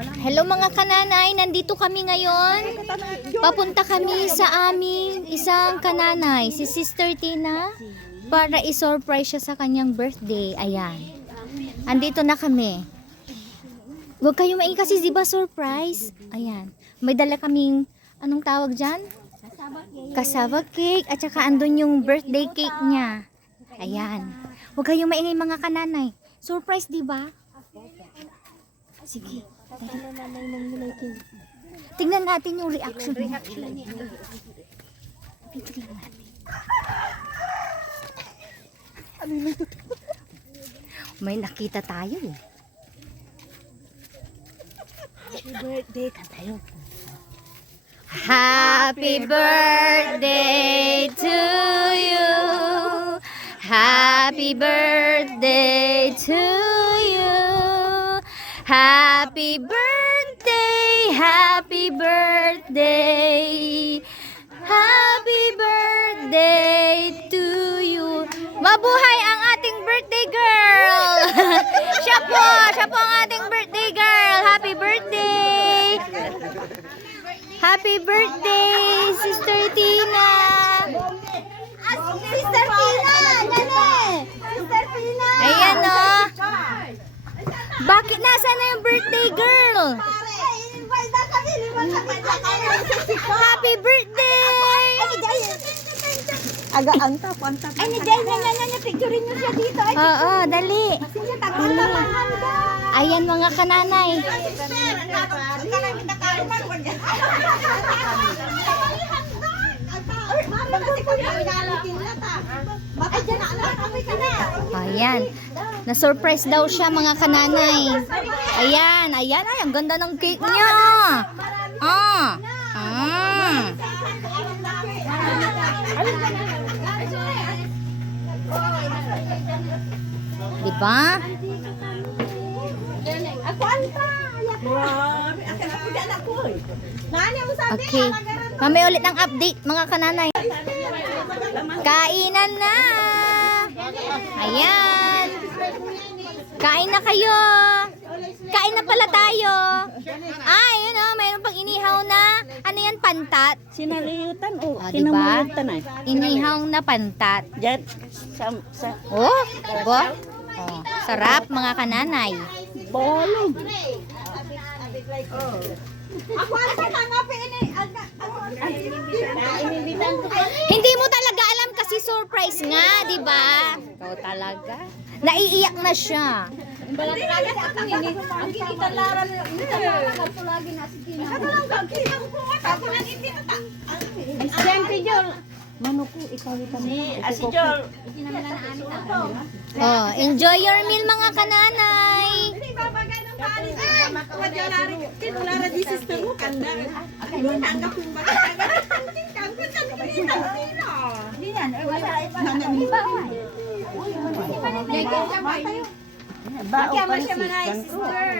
Hello mga kananay, nandito kami ngayon. Papunta kami sa aming isang kananay, si Sister Tina, para i-surprise siya sa kanyang birthday. Ayan. Andito na kami. Huwag kayo maingay kasi di ba surprise? Ayan. May dala kaming, anong tawag dyan? Cassava cake. At saka andun yung birthday cake niya. Ayan. Huwag kayo maingay mga kananay. Surprise di ba? Sige. Tingnan natin yung reaction niya. Tingnan natin. May nakita tayo eh. Happy birthday ka tayo. Happy birthday to you. Happy birthday to you. Happy birthday, happy birthday. Happy birthday to you. Mabuhay ang ating birthday girl. Siya po ang ating birthday girl. Happy birthday. Happy birthday, Sister Tina. Sister Tina! Nene! Sister Tina! Ayan o. Bakit nasa na yung birthday girl? Invite na kami! Happy birthday! Agaan ta, panta. Ay, ni Jay, picturein niyo siya dito. Ay, Oo, dali. siya tagal na mahanda. Ayan mga kananay. Ayan. Na-surprise daw siya mga kananay. Ayan, ayan. Ay, ang ganda ng cake niya. Ah. Ah. Diba? Ako anta. Grabe. Akin ako dyan ako. Nani mo sabi? Okay. Mamaya ulit ang update mga kananay. Kainan na. Ayan. Kain na kayo. Kain na pala tayo. Ah, yun o. Mayroon pang inihaw na. Ano yan? Pantat. Sinaliyutan o. O, diba? ay. Inihaw na pantat. Diyan. Sa Oh, diba? Oh, sarap mga kananay. bolong. Ako anta tanggapin ini. Inimbitan ko. Hindi mo talaga alam kasi surprise nga, di ba? Ikaw talaga. Naiiyak na siya. Balak lagi sa akin ini. Ang kikitalaran ko lagi na si Tina. Ako lang gagawin ko. Ako lang hindi ta. Siyempre Jol. Mano ko ikaw kami. Si Jol. Oh, enjoy your meal mga kananay. Hindi babagay ng panis. Wajalari. Tinulara di sister mo kanda. Ako tanggap yung bagay. Kang ko sa Tina. Hindi yan. Wala iba. Ba, siya manay sister.